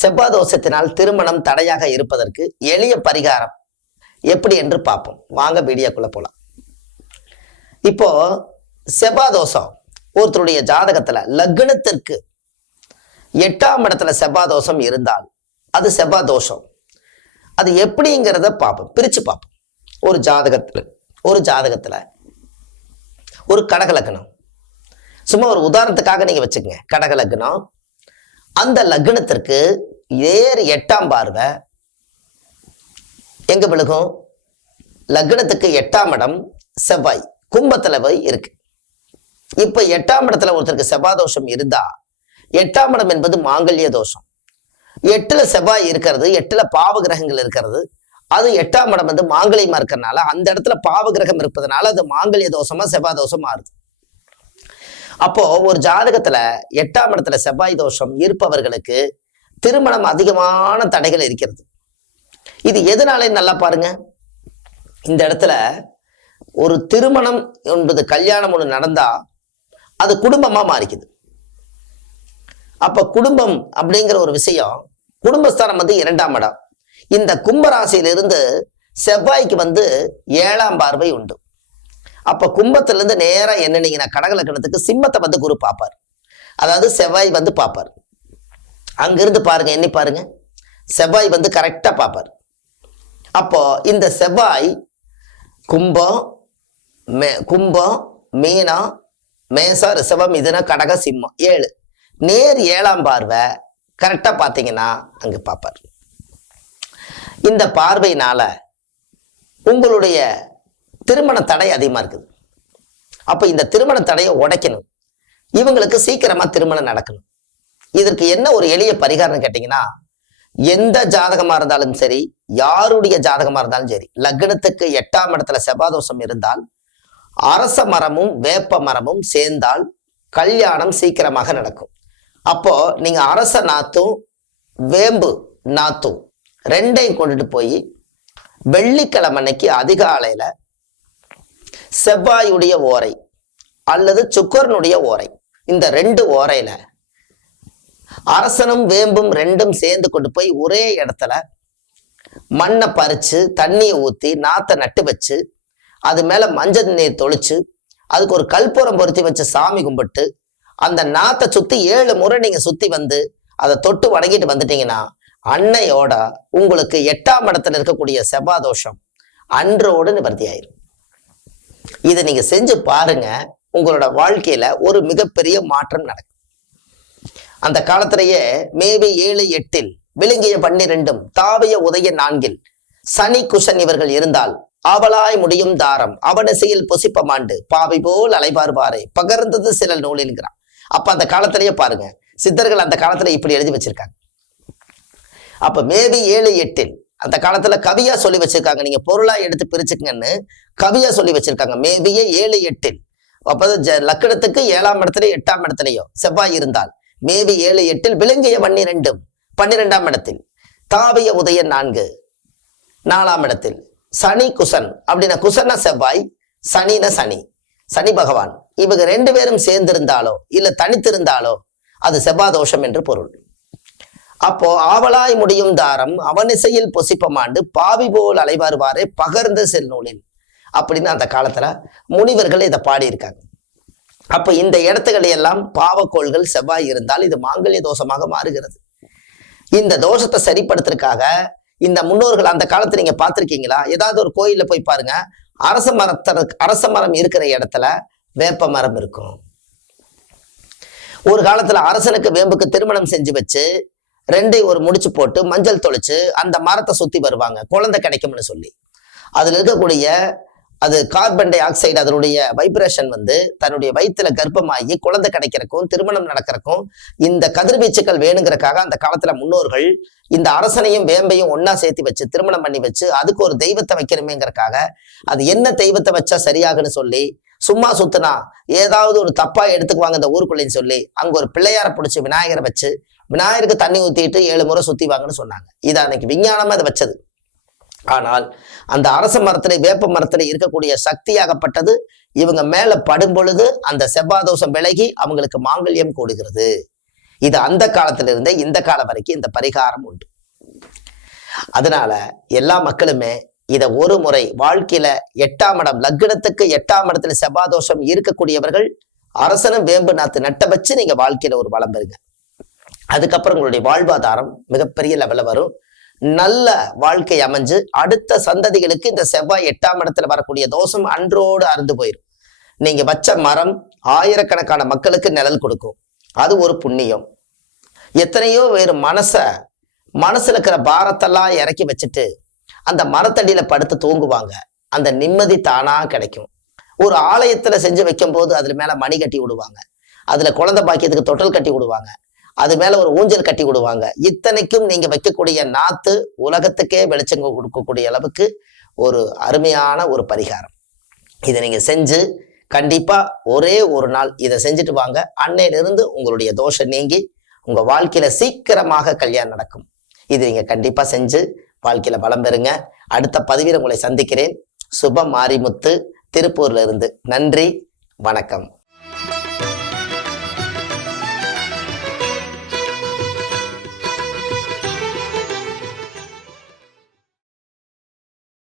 செவ்வாய் தோஷத்தினால் திருமணம் தடையாக இருப்பதற்கு எளிய பரிகாரம் எப்படி என்று பார்ப்போம். வாங்க வீடியோக்குள்ள போலாம். இப்போ செவ்வாய் தோஷம் ஒருத்தருடைய ஜாதகத்துல லக்னத்திற்கு 8ஆம் இடத்துல செவ்வாய் தோஷம் இருந்தால் அது செவ்வாய் தோஷம். அது எப்படிங்கிறத பார்ப்போம், பிரிச்சு பார்ப்போம். ஒரு ஜாதகத்துல ஒரு கடக லக்னம், சும்மா ஒரு உதாரணத்துக்காக நீங்க வச்சுக்கங்க. கடக லக்னம், அந்த லக்னத்திற்கு 8ஆம் பார்வை எங்க விழுகும்? லக்னத்துக்கு 8ஆம் இடம் செவ்வாய் கும்பத்துல போய் இருக்கு. இப்ப 8ஆம் இடத்துல ஒருத்தருக்கு செவ்வாய் தோஷம் இருந்தா 8ஆம் இடம் என்பது மாங்கல்ய தோஷம். 8ல செவ்வாய் இருக்கிறது, 8ல பாவ கிரகங்கள் இருக்கிறது. அது 8ஆம் இடம் வந்து மாங்கல்யமா இருக்கிறதுனால அந்த இடத்துல பாவ கிரகம் இருப்பதனால அது மாங்கல்ய தோஷமா செவ்வாய் தோஷம் மாறுது. அப்போ ஒரு ஜாதகத்துல 8ஆம் இடத்துல செவ்வாய் தோஷம் இருப்பவர்களுக்கு திருமணம் அதிகமான தடைகள் இருக்கிறது. இது எதனால நல்லா பாருங்க. இந்த இடத்துல ஒரு திருமணம் என்பது கல்யாணம் ஒன்று நடந்தா அது குடும்பமா மாறிக்குது. அப்ப குடும்பம் அப்படிங்கிற ஒரு விஷயம், குடும்பஸ்தானம் வந்து 2ஆம் இடம். இந்த கும்பராசியிலிருந்து செவ்வாய்க்கு வந்து 7ஆம் பார்வை உண்டு. அப்ப கும்பத்துல இருந்து நேரா என்னன்னீங்கன்னா கடக லக்னத்துக்கு சிம்மத்தை வந்து குரு பார்ப்பார், அதாவது செவ்வாய் வந்து பார்ப்பார். அங்கிருந்து பாருங்க, எண்ணி பாருங்க, செவ்வாய் வந்து கரெக்டா பார்ப்பார். அப்போ இந்த செவ்வாய் கும்பம் மீனம் மேசம் ரிஷபம் மிதுனம் கடக சிம்மம் 7 நேர் 7ஆம் பார்வை கரெக்டா பார்த்தீங்கன்னா அங்கு பார்ப்பார். இந்த பார்வையினால உங்களுடைய திருமண தடை அதிகமா இருக்குது. அப்ப இந்த திருமண தடையை உடைக்கணும், இவங்களுக்கு சீக்கிரமா திருமணம் நடக்கணும். இதற்கு என்ன ஒரு எளிய பரிகாரம் கேட்டீங்கன்னா, எந்த ஜாதகமா இருந்தாலும் சரி, யாருடைய ஜாதகமா இருந்தாலும் சரி, லக்னத்துக்கு 8ஆம் இடத்துல செவ்வாய் தோஷம் இருந்தால் அரச மரமும் வேப்ப மரமும் சேர்ந்தால் கல்யாணம் சீக்கிரமாக நடக்கும். அப்போ நீங்க அரச நாத்தும் வேம்பு நாத்தும் ரெண்டையும் கொண்டுட்டு போய் வெள்ளிக்கிழமை அன்னைக்கு அதிகாலையில செவ்வாயுடைய ஓரை அல்லது சுக்கரனுடைய ஓரை, இந்த 2 ஓரையில அரசனும் வேம்பும் ரெண்டும் சேர்ந்து கொண்டு போய் ஒரே இடத்துல மண்ணை பறிச்சு தண்ணியை ஊத்தி நாத்தை நட்டு வச்சு அது மேல மஞ்சள் நீர் தொளிச்சு அதுக்கு ஒரு கற்பூரம் பொருத்தி வச்சு சாமி கும்பிட்டு அந்த நாத்தை சுத்தி 7 முறை நீங்க சுத்தி வந்து அதை தொட்டு வணங்கிட்டு வந்துட்டீங்கன்னா அன்னையோட உங்களுக்கு 8ஆம் இடத்துல இருக்கக்கூடிய செவ்வாய் தோஷம் அன்றோடு நிவர்த்தி ஆயிரும். இதை நீங்க செஞ்சு பாருங்க, உங்களோட வாழ்க்கையில ஒரு மிகப்பெரிய மாற்றம் நடக்கும். அந்த காலத்திலேயே மேவி 7-8 விழுங்கிய 12 தாவிய உதய 4 சனி குஷன் இவர்கள் இருந்தால் அவளாய் முடியும் தாரம் அவனசையில் பொசிப்பமாண்டு பாவை போல் அலைபார்பாரை பகர்ந்தது சில நூலின்கிறான். அப்ப அந்த காலத்திலேயே பாருங்க, சித்தர்கள் அந்த காலத்துல இப்படி எழுதி வச்சிருக்காங்க. அப்ப மேவி 7-8 அந்த காலத்துல கவியா சொல்லி வச்சிருக்காங்க. நீங்க பொருளா எடுத்து பிரிச்சுக்கங்கன்னு கவியா சொல்லி வச்சிருக்காங்க. மேவிய 7-8 அப்ப லக்கணத்துக்கு 7ஆம் இடத்துல 8ஆம் இடத்துலயோ செவ்வாய் இருந்தால் மேவி 7-8 விழுங்கிய 12ஆம் இடத்தில் தாவிய உதயன் 4ஆம் இடத்தில் சனி குசன் அப்படின்னா குசன செவ்வாய், சனின சனி பகவான், இவங்க 2 பேரும் சேர்ந்திருந்தாலோ இல்ல தனித்திருந்தாலோ அது செவ்வாய் தோஷம் என்று பொருள். அப்போ ஆவலாய் முடியும் தாரம் அவனிசையில் பொசிப்பமாண்டு பாவி போல் அலைவாருவாரே பகர்ந்த செல் நூலில் அப்படின்னு அந்த காலத்துல முனிவர்கள் இதை பாடியிருக்காங்க. அப்ப இந்த இடத்துக்களை எல்லாம் பாவக்கோள்கள் செவ்வாய் இருந்தால் இது மாங்கல்ய தோஷமாக மாறுகிறது. இந்த தோஷத்தை சரிப்படுத்துறதுக்காக இந்த முன்னோர்கள் அந்த காலத்துல நீங்க பார்த்திருக்கீங்களா? ஏதாவது ஒரு கோயில்ல போய் பாருங்க, அரச மரம் இருக்கிற இடத்துல வேப்ப மரம் இருக்கும். ஒரு காலத்துல அரசனுக்கு வேம்புக்கு திருமணம் செஞ்சு வச்சு 2 ஒரு முடிச்சு போட்டு மஞ்சள் தொளிச்சு அந்த மரத்தை சுத்தி வருவாங்க, குழந்தை கிடைக்கும்னு சொல்லி. அதுல இருக்கக்கூடிய அது கார்பன் டை ஆக்சைடு அதனுடைய வைப்ரேஷன் வந்து தன்னுடைய வயிற்றுல கர்ப்பமாகி குழந்தை கிடைக்கிறக்கும் திருமணம் நடக்கிறக்கும் இந்த கதிர்வீச்சுக்கள் வேணுங்கிறக்காக அந்த காலத்துல முன்னோர்கள் இந்த அரசனையும் வேம்பையும் ஒன்னா சேர்த்து வச்சு திருமணம் பண்ணி வச்சு அதுக்கு ஒரு தெய்வத்தை வைக்கணுமேங்கிறக்காக அது என்ன தெய்வத்தை வச்சா சரியாகுன்னு சொல்லி சும்மா சுத்துனா ஏதாவது ஒரு தப்பா எடுத்துக்குவாங்க இந்த ஊருக்குள்ளேன்னு சொல்லி அங்க ஒரு பிள்ளையார பிடிச்சி விநாயகரை வச்சு விநாயகருக்கு தண்ணி ஊத்திட்டு 7 முறை சுத்திவாங்கன்னு சொன்னாங்க. இது அன்னைக்கு விஞ்ஞானமா அதை வச்சது. ஆனால் அந்த அரச மரத்துல வேப்ப மரத்துல இருக்கக்கூடிய சக்தியாகப்பட்டது இவங்க மேல படும் பொழுது அந்த செவ்வாய் தோஷம் விலகி அவங்களுக்கு மாங்கல்யம் கூடுகிறது. இது அந்த காலத்துல இருந்தே இந்த காலம் வரைக்கும் இந்த பரிகாரம் உண்டு. அதனால எல்லா மக்களுமே இத ஒரு முறை வாழ்க்கையில 8ஆம் இடம், லக்னத்துக்கு 8ஆம் இடத்துல செவ்வாதோஷம் இருக்கக்கூடியவர்கள் அரசனும் வேம்பு நாத்து நட்ட வச்சு நீங்க வாழ்க்கையில ஒரு வளம் பெறுங்க. அதுக்கப்புறம் உங்களுடைய வாழ்வாதாரம் மிகப்பெரிய லெவல்ல வரும். நல்ல வாழ்க்கை அமைஞ்சு அடுத்த சந்ததிகளுக்கு இந்த செவ்வாய் 8ஆம் இடத்துல வரக்கூடிய தோஷம் அன்றோடு அறுந்து போயிடும். நீங்க வச்ச மரம் ஆயிரக்கணக்கான மக்களுக்கு நிழல் கொடுக்கும். அது ஒரு புண்ணியம். எத்தனையோ வேறு மனசுல இருக்கிற பாரத்தெல்லாம் இறக்கி வச்சுட்டு அந்த மரத்தடியில படுத்து தூங்குவாங்க. அந்த நிம்மதி தானா கிடைக்கும். ஒரு ஆலயத்துல செஞ்சு வைக்கும் போது அதுல மேல மணி கட்டி விடுவாங்க, அதுல குழந்தை பாக்கியத்துக்கு தொட்டல் கட்டி விடுவாங்க, அது மேல ஒரு ஊஞ்சல் கட்டி விடுவாங்க. இத்தனைக்கும் நீங்க வைக்கக்கூடிய நாத்து உலகத்துக்கே வெளிச்சம் கொடுக்கக்கூடிய அளவுக்கு ஒரு அருமையான ஒரு பரிகாரம். இதை நீங்க செஞ்சு கண்டிப்பா ஒரே ஒரு நாள் இதை செஞ்சுட்டு வாங்க. அன்னையிலிருந்து உங்களுடைய தோஷம் நீங்கி உங்க வாழ்க்கையில சீக்கிரமாக கல்யாணம் நடக்கும். இது நீங்க கண்டிப்பா செஞ்சு வாழ்க்கையில பலம் பெறுங்க. அடுத்த பதிவில் உங்களை சந்திக்கிறேன். சுப மாரிமுத்து, திருப்பூர்ல இருந்து. நன்றி, வணக்கம்.